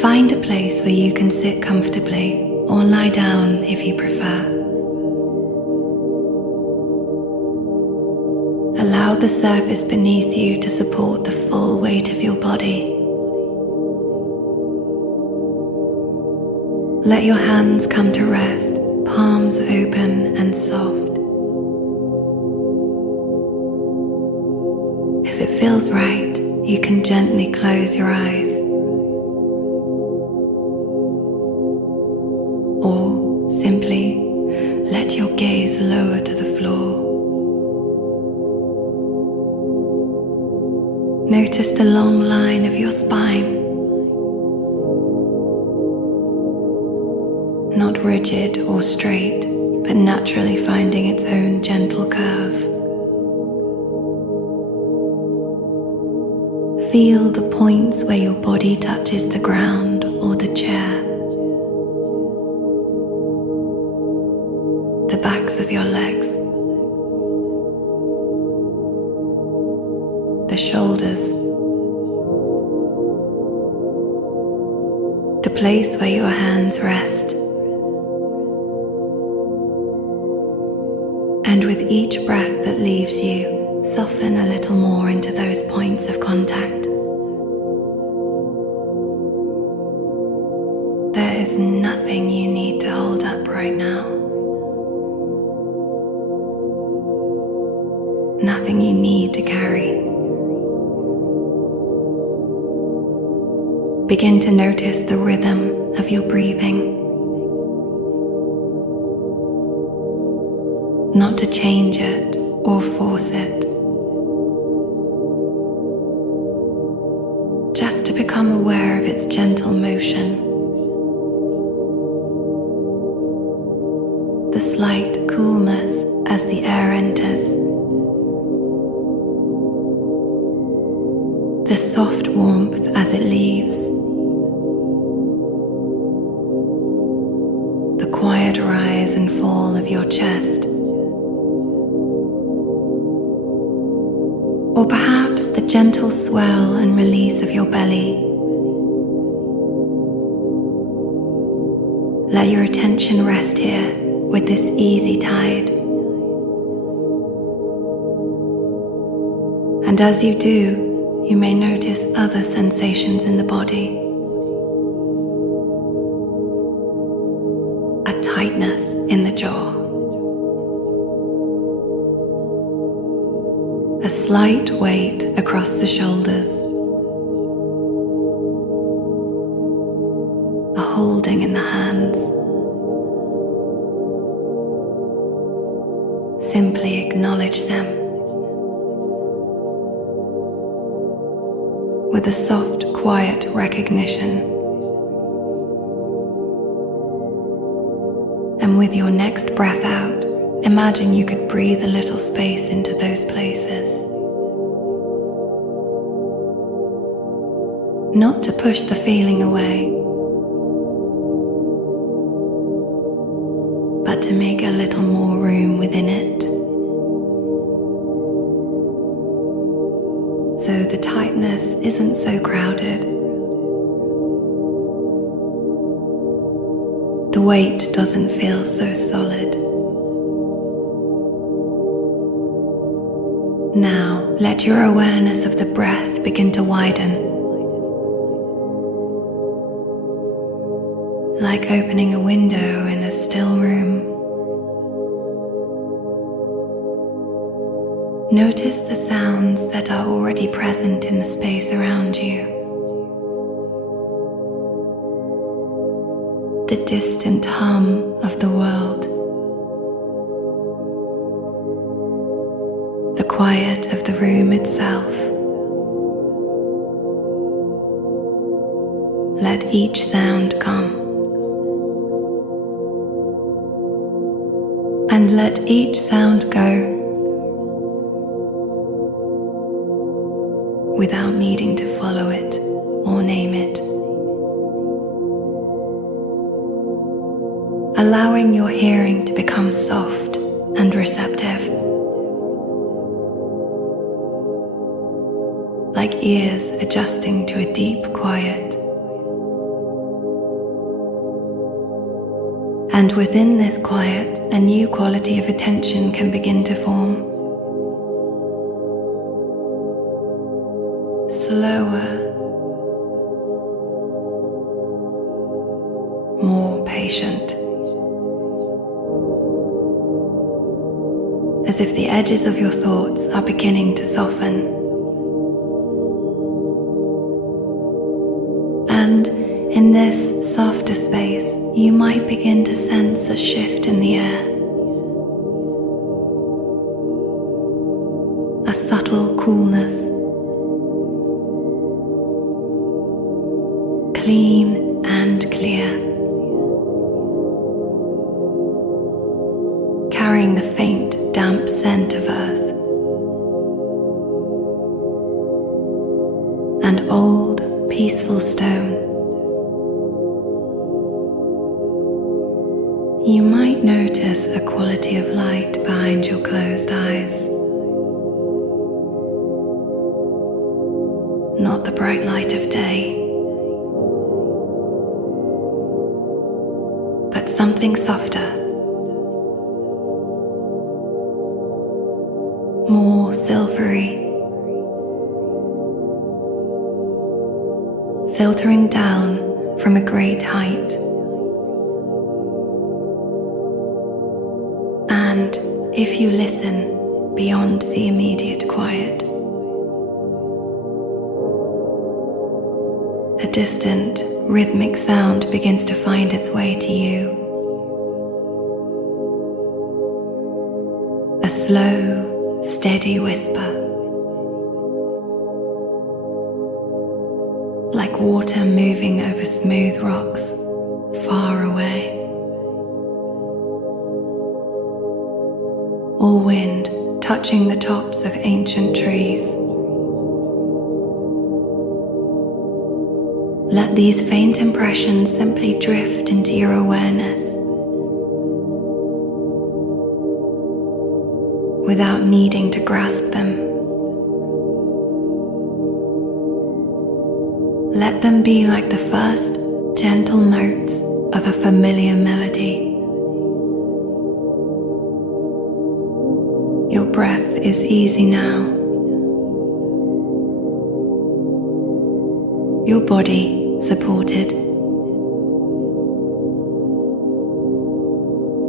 Find a place where you can sit comfortably or lie down if you prefer. Allow the surface beneath you to support the full weight of your body. Let your hands come to rest, palms open and soft. If it feels right, you can gently close your eyes. Or simply let your gaze lower to the floor. Notice the long line of your spine. Not rigid or straight, but naturally finding its own gentle curve. Feel the points where your body touches the ground or the chair. The backs of your legs. The shoulders. The place where your hands rest. And with each breath that leaves you, soften a little more into those points of contact. There is nothing you need to hold up right now. Nothing you need to carry. Begin to notice the rhythm of your breathing. Not to change it or force it. Just to become aware of its gentle motion. The slight coolness as the air enters. The soft warmth as it leaves. The quiet rise and fall of your chest. Or perhaps the gentle swell and release of your belly. Let your attention rest here with this easy tide. And as you do, you may notice other sensations in the body. A tightness in the jaw. A slight weight across the shoulders. A holding in the hands. Simply acknowledge them. With a soft, quiet recognition. And with your next breath out, imagine you could breathe a little space into those places. Not to push the feeling away, but to make a little more room within it. So the tightness isn't so crowded. The weight doesn't feel so solid. Now, let your awareness of the breath begin to widen. Like opening a window in a still room. Notice the sounds that are already present in the space around you. The distant hum of the world. The quiet of the room itself. Let each sound come. And let each sound go. Without needing to follow it or name it. Allowing your hearing to become soft and receptive. Like ears adjusting to a deep quiet. And within this quiet, a new quality of attention can begin to form. Slower, more patient, as if the edges of your thoughts are beginning to soften. And in this softer space, you might begin to sense a shift in the air. A subtle coolness. Clean and clear. Carrying the faint, damp scent of earth. And old, peaceful stone. You might notice a quality of light behind your closed eyes. Not the bright light of day, but something softer, more silvery, filtering down from a great height. And if you listen beyond the immediate quiet, a distant, rhythmic sound begins to find its way to you. A slow, steady whisper, like water moving over smooth rocks far away. Or wind touching the tops of ancient trees. Let these faint impressions simply drift into your awareness without needing to grasp them. Let them be like the first gentle notes of a familiar melody. Your breath is easy now. Your body supported.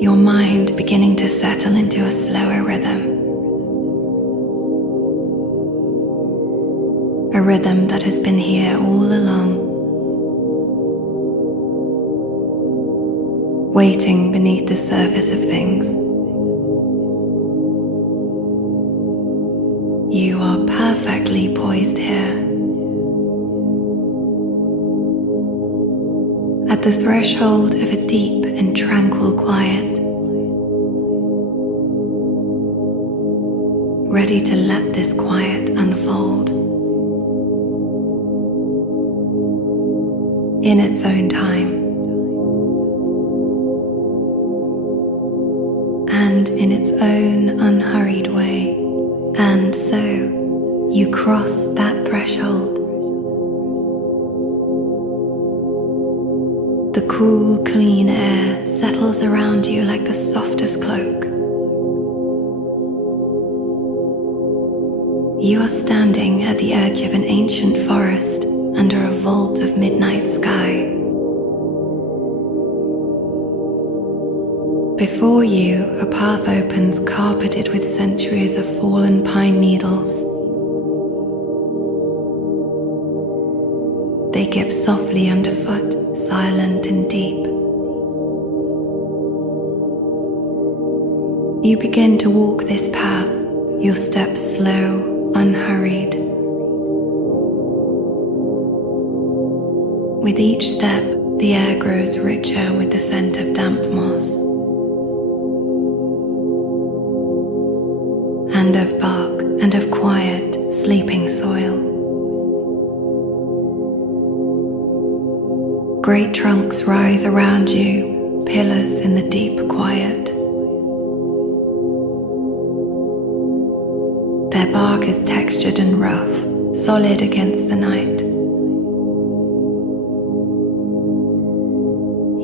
Your mind beginning to settle into a slower rhythm. A rhythm that has been here all along, waiting beneath the surface of things. You are perfectly poised here. At the threshold of a deep and tranquil quiet, ready to let this quiet unfold in its own time and in its own unhurried way. And so you cross that threshold. The cool, clean air settles around you like the softest cloak. You are standing at the edge of an ancient forest under a vault of midnight sky. Before you, a path opens carpeted with centuries of fallen pine needles. They give softly underfoot, silent and deep. You begin to walk this path, your steps slow, unhurried. With each step, the air grows richer with the scent of damp moss and of bark and of quiet, sleeping soil. Great trunks rise around you, pillars in the deep quiet. Their bark is textured and rough, solid against the night.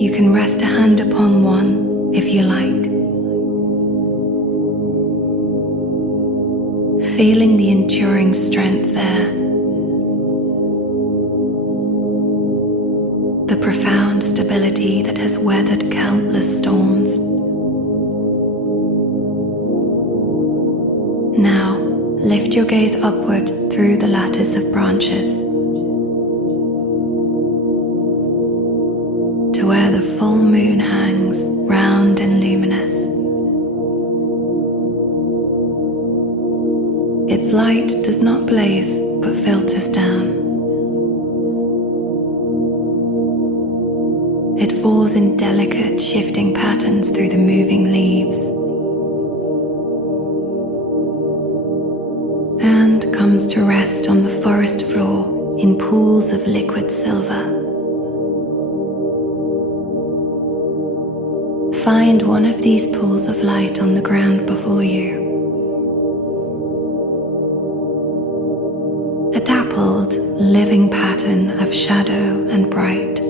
you can rest a hand upon one if you like. Feeling the enduring strength there. The profound stability that has weathered countless storms. Now, lift your gaze upward through the lattice of branches to where the full moon hangs round and luminous. Its light does not blaze but filters down. It falls in delicate shifting patterns through the moving leaves and comes to rest on the forest floor in pools of liquid silver. Find one of these pools of light on the ground before you. A dappled, living pattern of shadow and bright.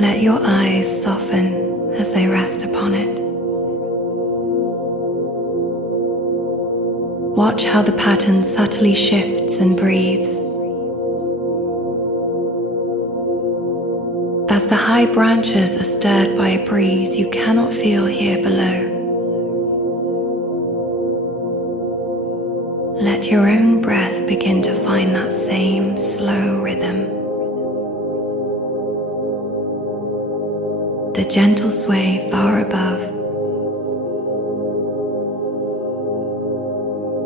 Let your eyes soften as they rest upon it. Watch how the pattern subtly shifts and breathes. As the high branches are stirred by a breeze you cannot feel here below. Let your own breath begin to find that same slow rhythm. The gentle sway far above.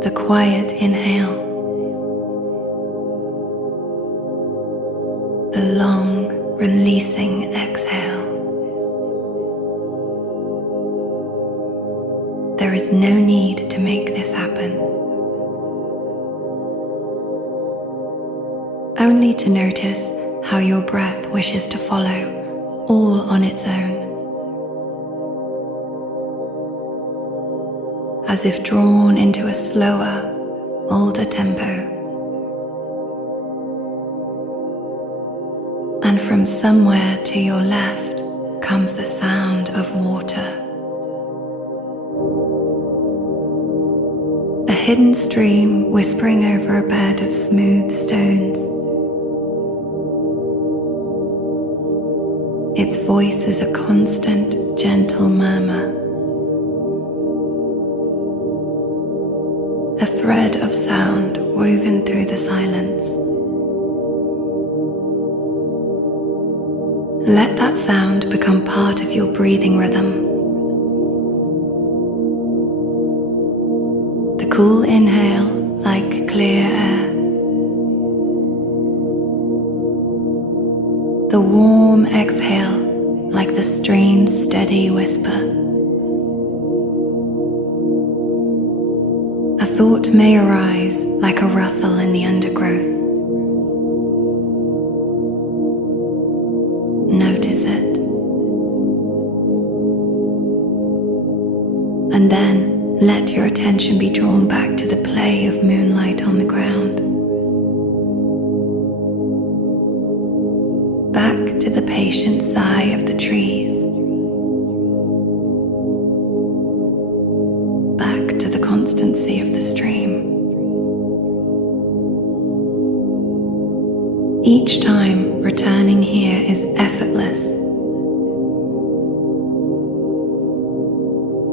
The quiet inhale. The long, releasing exhale. There is no need to make this happen. Only to notice how your breath wishes to follow, all on its own. As if drawn into a slower, older tempo. And from somewhere to your left comes the sound of water. A hidden stream whispering over a bed of smooth stones. Its voice is a constant, gentle murmur. A thread of sound woven through the silence. Let that sound become part of your breathing rhythm. The cool inhale like clear air. The warm exhale like the stream's steady whisper. A thought may arise like a rustle in the undergrowth. Notice it. And then let your attention be drawn back to the play of moonlight on the ground. Back to the patient sigh of the trees. Back to the constancy of the stream. Each time returning here is effortless,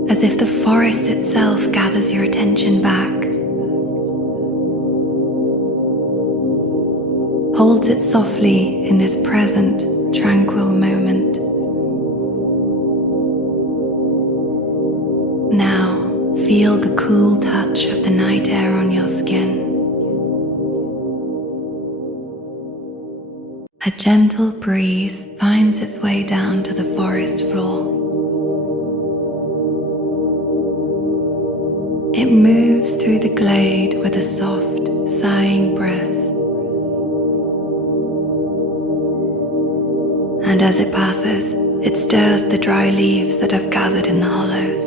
as if the forest itself gathers your attention back, holds it softly in this present, tranquil moment. Now, feel the cool touch of the night air on your skin. A gentle breeze finds its way down to the forest floor. It moves through the glade with a soft, sighing breath. And as it passes, it stirs the dry leaves that have gathered in the hollows.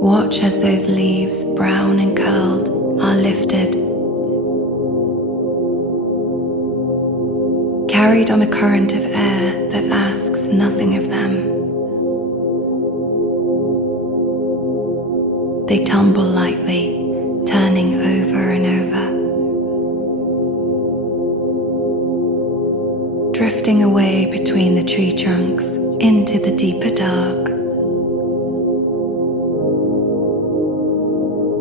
Watch as those leaves, brown and curled, are lifted, carried on a current of air that asks nothing of them. They tumble lightly, turning over and over, drifting away between the tree trunks into the deeper dark.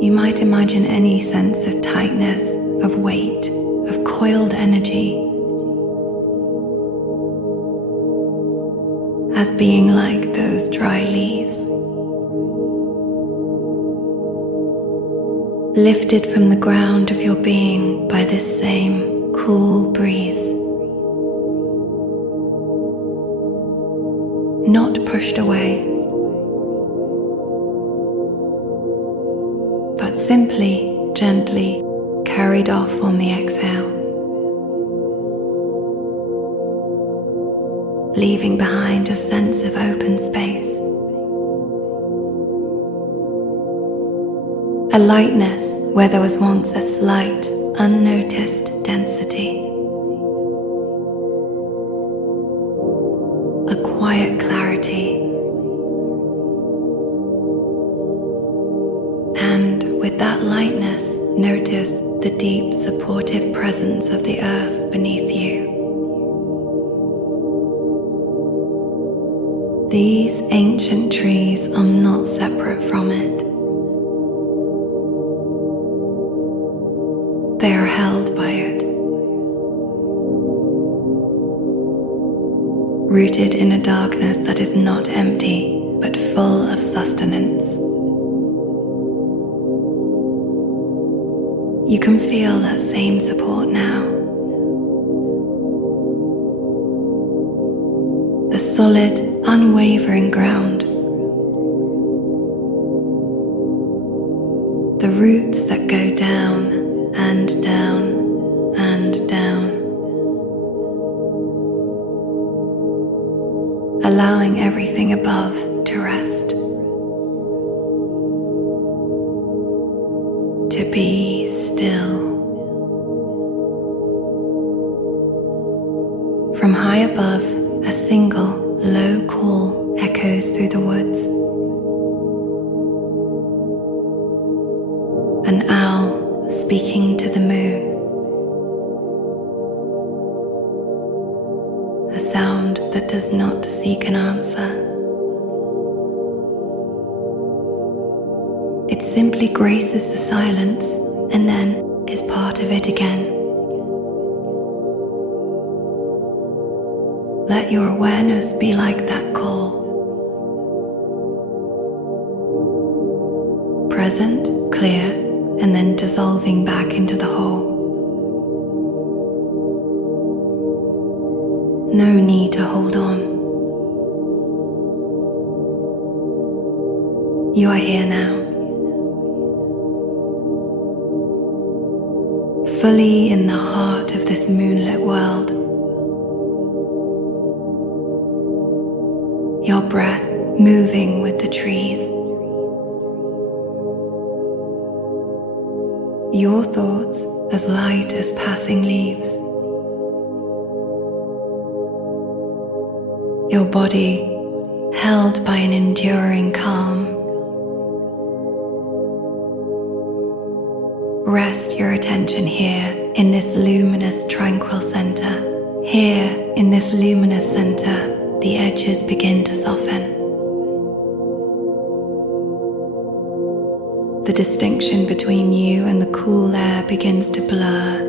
You might imagine any sense of tightness, of weight, of coiled energy as being like those dry leaves, lifted from the ground of your being by this same cool breeze, not pushed away, but simply, gently carried off on the exhale, leaving behind a sense of open space, a lightness where there was once a slight, unnoticed density, a quiet clarity, and with that lightness, notice the deep, supportive presence of the earth beneath you. These ancient trees are not separate from it. They are held by it, rooted in a darkness that is not empty, but full of sustenance. You can feel that same support now. The solid, unwavering ground. The roots that go down and down and down, allowing everything above to rest, to be still. From high above, a single low call echoes through the woods. An owl speaking to the moon. A sound that does not seek an answer. It simply graces the silence and then is part of it again. Let your awareness be like that call. Present, clear, and then dissolving back into the whole. No need to hold on. You are here now, fully in the heart of this moonlit world. Your breath moving with the trees. Your thoughts as light as passing leaves. Your body held by an enduring calm. Rest your attention here in this luminous, tranquil center. Here in this luminous center, the edges begin to soften. The distinction between you and the cool air begins to blur.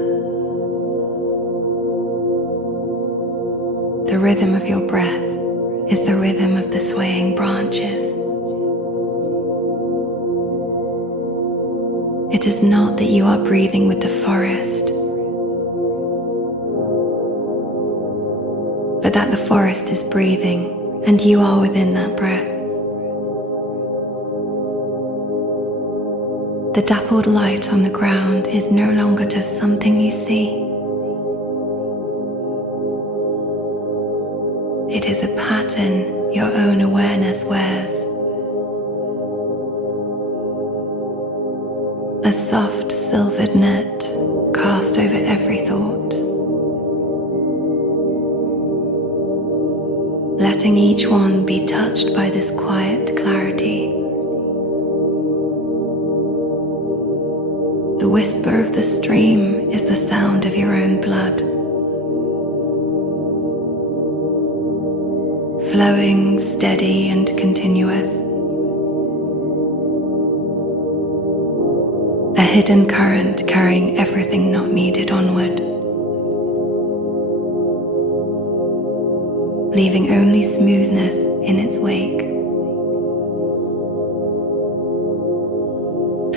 The rhythm of your breath is the rhythm of the swaying branches. It is not that you are breathing with the forest, but that the forest is breathing and you are within that breath. The dappled light on the ground is no longer just something you see. It is a pattern your own awareness wears. A soft silvered net cast over every thought. letting each one be touched by this quiet clarity. The whisper of the stream is the sound of your own blood, flowing steady and continuous. A hidden current carrying everything not needed onward, leaving only smoothness in its wake.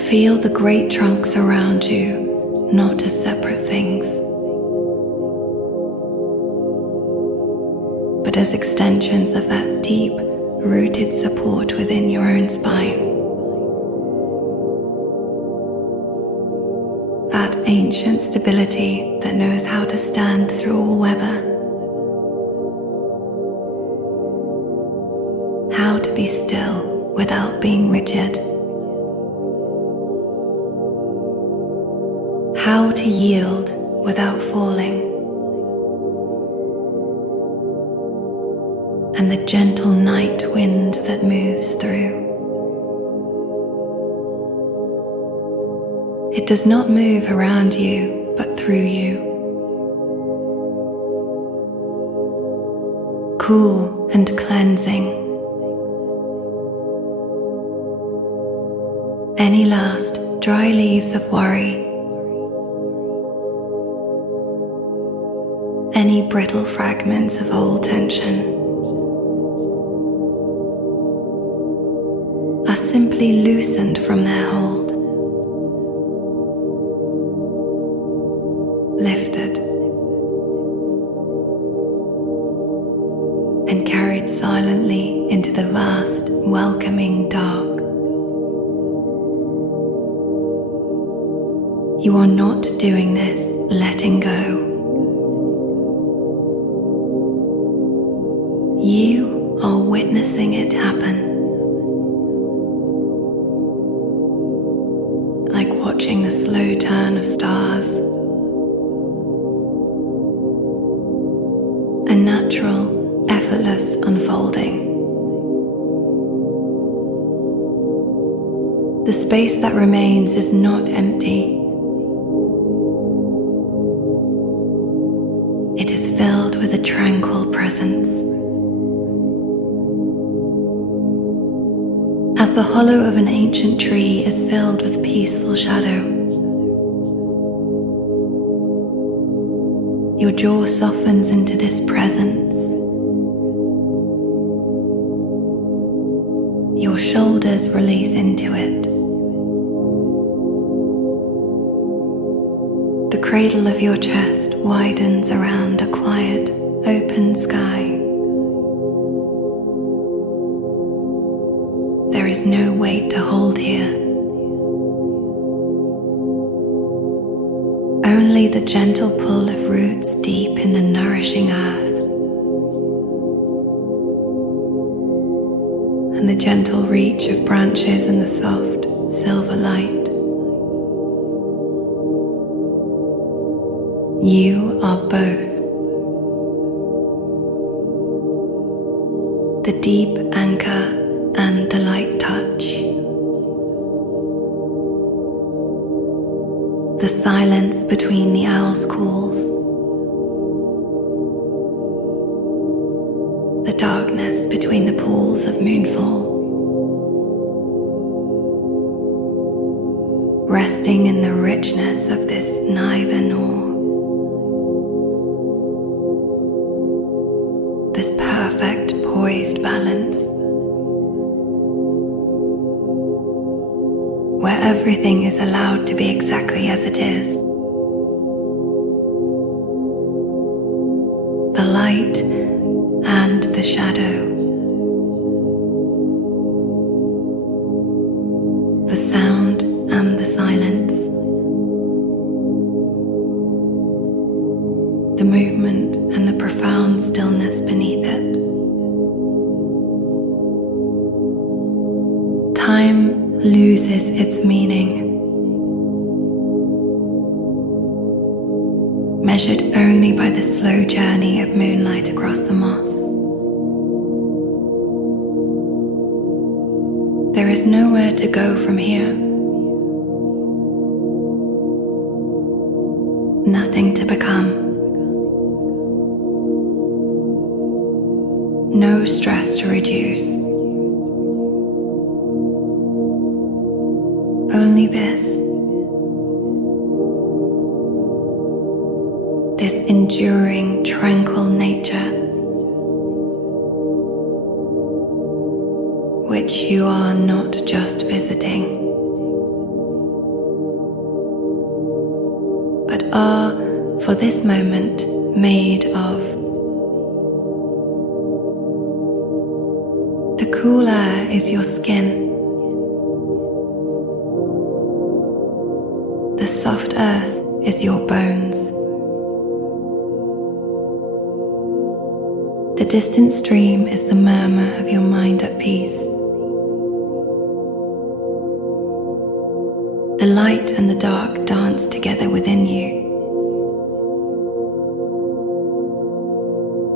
Feel the great trunks around you, not as separate things, but as extensions of that deep, rooted support within your own spine. That ancient stability that knows how to stand through all weather. How to be still without being rigid. How to yield without falling. And the gentle night wind that moves through. It does not move around you, but through you. Cool and cleansing. Any last dry leaves of worry, any brittle fragments of old tension, are simply loosened from their hold, lifted, and carried silently into the vast, welcoming dark. You are not doing this letting go. You are witnessing it happen. Like watching the slow turn of stars. A natural, effortless unfolding. The space that remains is not empty. It is filled with a tranquil presence. As the hollow of an ancient tree is filled with peaceful shadow, your jaw softens into this presence. Your shoulders release into it. The cradle of your chest widens around a quiet, open sky. There is no weight to hold here. Only the gentle pull of roots deep in the nourishing earth, and the gentle reach of branches in the soft silver light. You are both. The deep anchor and the light touch. The silence between the owl's calls. The darkness between the pools of moonfall. Resting in the richness of this neither nor. This perfect poised balance, where everything is allowed to be exactly as it is. The light and the shadow, the sound and the silence, the movement and the profound stillness beneath it. Time loses its meaning, measured only by the slow journey of moonlight across the moss. is nowhere to go from here. Nothing to become. No stress to reduce. Only this enduring, tranquil nature, which you are not just visiting, but are, for this moment, made of. The cool air is your skin. The soft earth is your bones. The distant stream is the murmur of your mind at peace. The light and the dark dance together within you.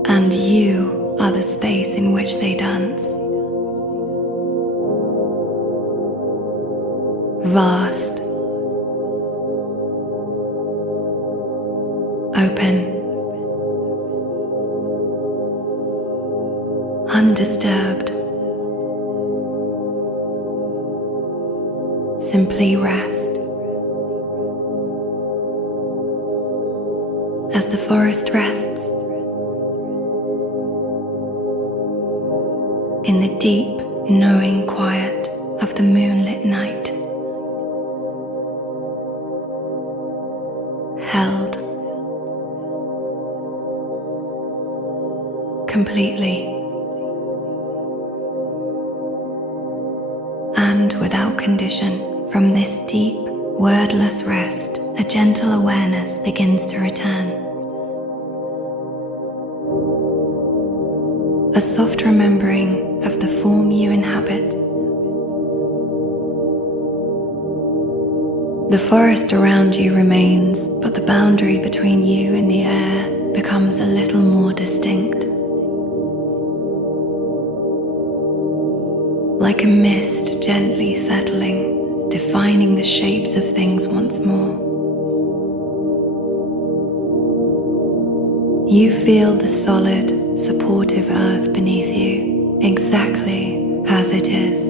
And you are the space in which they dance. Vast. Open. Undisturbed. Simply rest. As the forest rests in the deep, knowing quiet of the moonlit night. Held completely and without condition. From this deep, wordless rest, a gentle awareness begins to return. A soft remembering of the form you inhabit. The forest around you remains, but the boundary between you and the air becomes a little more distinct. Like a mist gently settling, defining the shapes of things once more. You feel the solid, supportive earth beneath you, exactly as it is.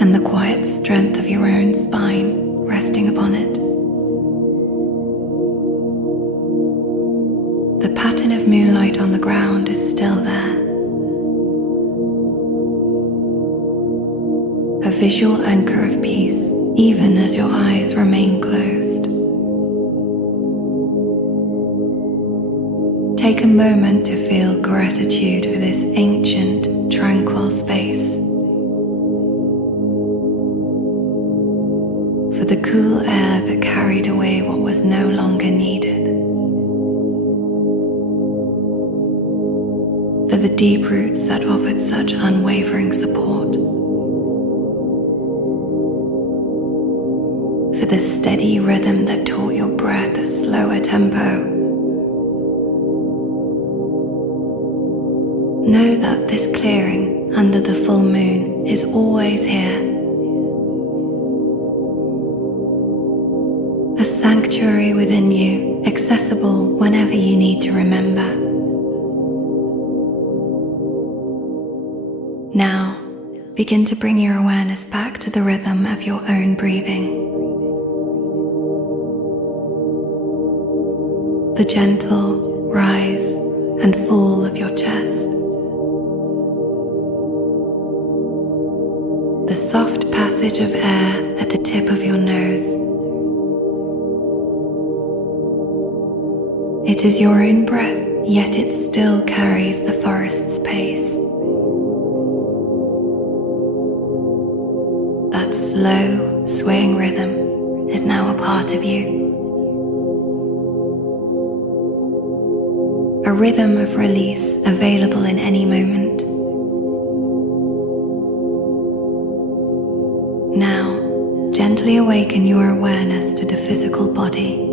And the quiet strength of your own spine resting upon it. The pattern of moonlight on the ground is still there. A visual anchor of peace, even as your eyes remain closed. Take a moment to feel gratitude for this ancient, tranquil space. For the cool air that carried away what was no longer needed. For the deep roots that offered such unwavering support. For the steady rhythm that taught your breath a slower tempo. Know that this clearing under the full moon is always here. A sanctuary within you, accessible whenever you need to remember. Now, begin to bring your awareness back to the rhythm of your own breathing. The gentle rise and fall of your chest. The soft passage of air at the tip of your nose. It is your own breath, yet it still carries the forest's pace. That slow, swaying rhythm is now a part of you. A rhythm of release available in any moment. Now, gently awaken your awareness to the physical body.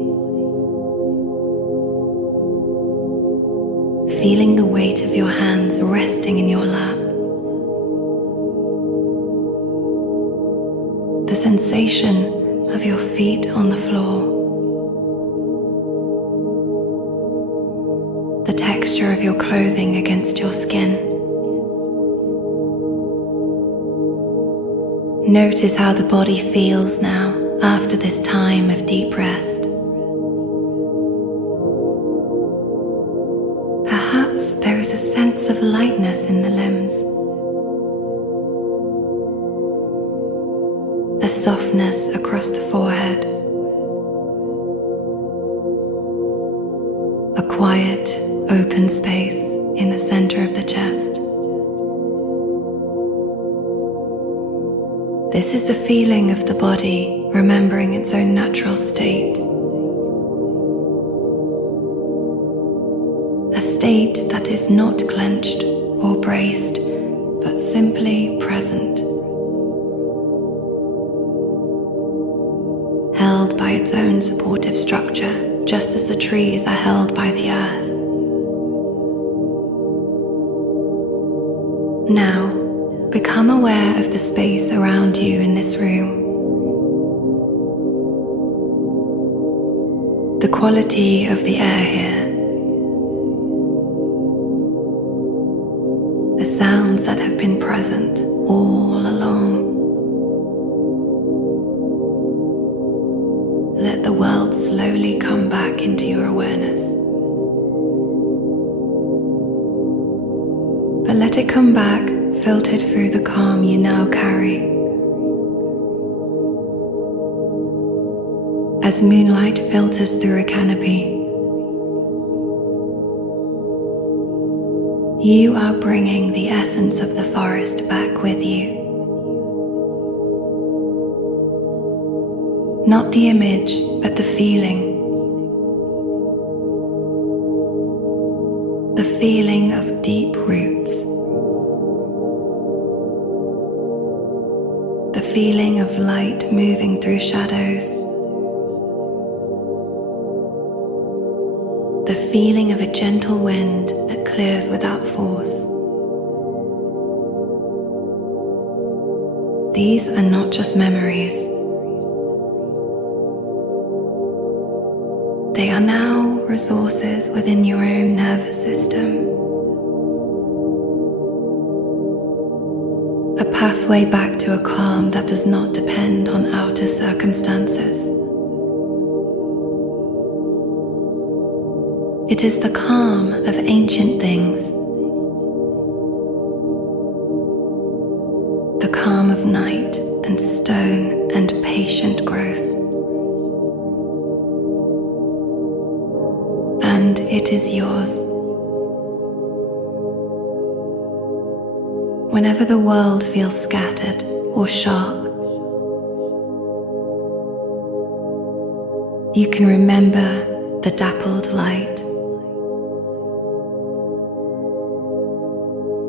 feeling the weight of your hands resting in your lap. The sensation of your feet on the floor. The texture of your clothing against your skin. Notice how the body feels now after this time of deep rest. Perhaps there is a sense of lightness in the limbs, a softness across the forehead, a quiet, open space in the center of the chest. This is the feeling of the body remembering its own natural state. A state that is not clenched or braced, but simply present. Held by its own supportive structure, just as the trees are held by the earth. Now, become aware of the space around you in this room. The quality of the air here. The sounds that have been present all along. Let the world slowly come back into your awareness. But let it come back filtered through the calm you now carry. As moonlight filters through a canopy, you are bringing the essence of the forest back with you. Not the image, but the feeling. The feeling of deep roots. The feeling of light moving through shadows. The feeling of a gentle wind that clears without force. These are not just memories. They are now resources within your own nervous system. A pathway back to a calm that does not depend on outer circumstances. It is the calm of ancient things. The calm of night and stone and patient growth. And it is yours. Whenever the world feels scattered or sharp, you can remember the dappled light.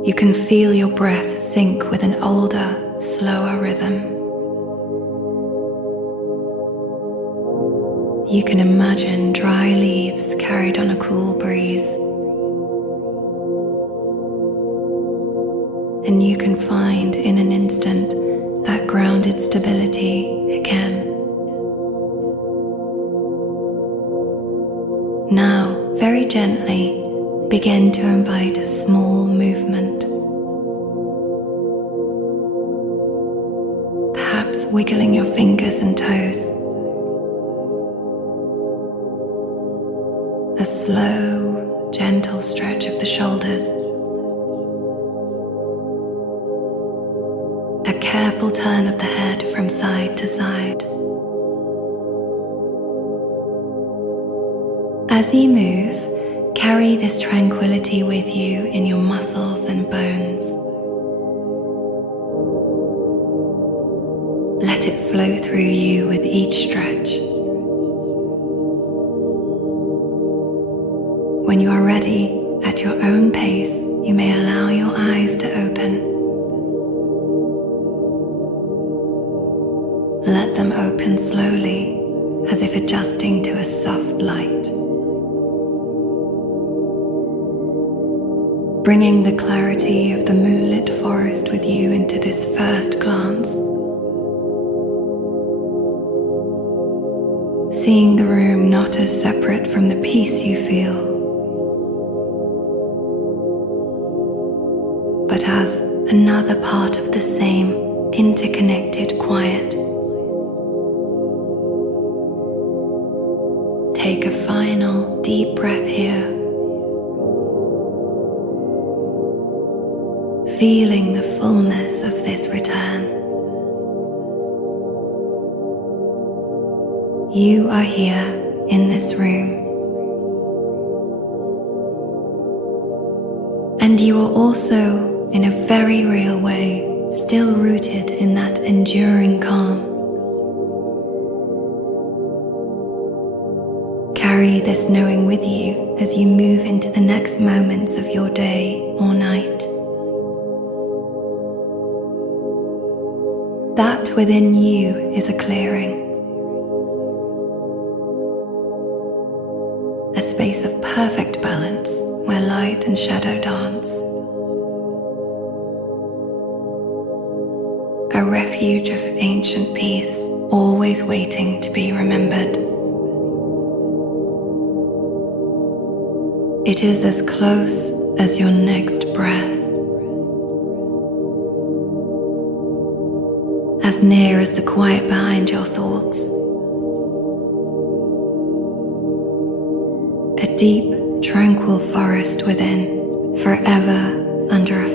You can feel your breath sink with an older, slower rhythm. You can imagine dry leaves carried on a cool breeze. And you can find in an instant that grounded stability again. Now, very gently, begin to invite a small movement. Perhaps wiggling your fingers and toes. A slow, gentle stretch of the shoulders. A careful turn of the head from side to side. As you move, carry this tranquility with you in your muscles and bones. Let it flow through you with each stretch. When you are ready, at your own pace, you may allow your eyes to open. Let them open slowly, as if adjusting to a soft light. bringing the clarity of the moonlit forest with you into this first glance. Seeing the room not as separate from the peace you feel, but as another part of the same interconnected quiet. Take a final deep breath here, feeling the fullness of this return. You are here in this room, and you are also, in a very real way, still rooted in that enduring calm. Carry this knowing with you as you move into the next moments of your day or night. That within you is a clearing, a space of perfect balance where light and shadow dance, a refuge of ancient peace, always waiting to be remembered. It is as close as your next breath, as near as the quiet behind your thoughts. A deep, tranquil forest within, forever under a